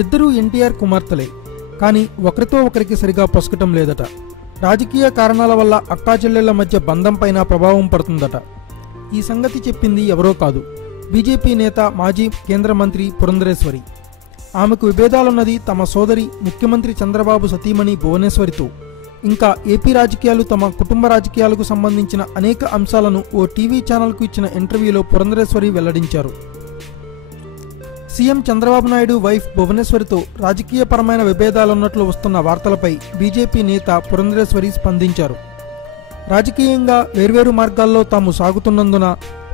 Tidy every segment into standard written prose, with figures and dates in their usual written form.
ఇద్దరూ ఎన్టీఆర్ కుమార్తెలే, కానీ ఒకరితో ఒకరికి సరిగా పొసగటం లేదట. రాజకీయ కారణాల వల్ల అక్కాచెల్లెళ్ల మధ్య బంధం పైన ప్రభావం పడుతుందట. ఈ సంగతి చెప్పింది ఎవరో కాదు, బీజేపీ నేత మాజీ కేంద్ర మంత్రి పురంధరేశ్వరి. ఆమెకు విభేదాలున్నది తమ సోదరి ముఖ్యమంత్రి చంద్రబాబు సతీమణి భువనేశ్వరితో. ఇంకా ఏపీ రాజకీయాలు, తమ కుటుంబ రాజకీయాలకు సంబంధించిన అనేక అంశాలను ఓ టీవీ ఛానల్కు ఇచ్చిన ఇంటర్వ్యూలో పురంధరేశ్వరి వెల్లడించారు. సీఎం చంద్రబాబు నాయుడు వైఫ్ భువనేశ్వరితో రాజకీయపరమైన విభేదాలున్నట్లు వస్తున్న వార్తలపై బీజేపీ నేత పురంధరేశ్వరి స్పందించారు. రాజకీయంగా వేర్వేరు మార్గాల్లో తాము సాగుతున్నందున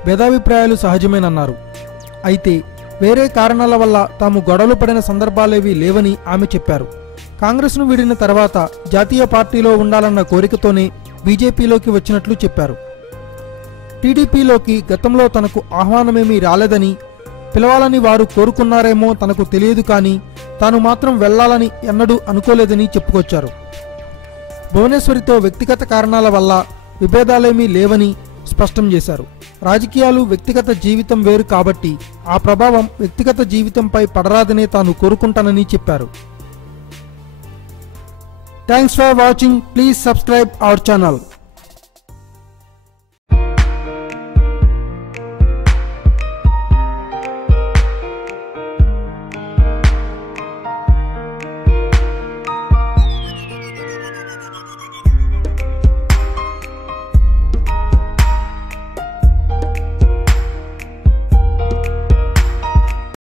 భేదాభిప్రాయాలు సహజమేనన్నారు. అయితే వేరే కారణాల వల్ల తాము గొడవలు పడిన సందర్భాలేవీ లేవని ఆమె చెప్పారు. కాంగ్రెస్ను వీడిన తర్వాత జాతీయ పార్టీలో ఉండాలన్న కోరికతోనే బీజేపీలోకి వచ్చినట్లు చెప్పారు. టీడీపీలోకి గతంలో తనకు ఆహ్వానమేమీ రాలేదని, పిలవాలని వారు కోరుకున్నారేమో తనకు తెలియదు, కానీ తాను మాత్రం వెళ్లాలని ఎన్నడూ అనుకోలేదని చెప్పుకొచ్చారు. భువనేశ్వరితో వ్యక్తిగత కారణాల వల్ల విభేదాలేమీ లేవని స్పష్టం చేశారు. రాజకీయాలు, వ్యక్తిగత జీవితం వేరు కాబట్టి ఆ ప్రభావం వ్యక్తిగత జీవితంపై పడరాదనే తాను కోరుకుంటానని చెప్పారు. Thanks for watching. Please subscribe our channel.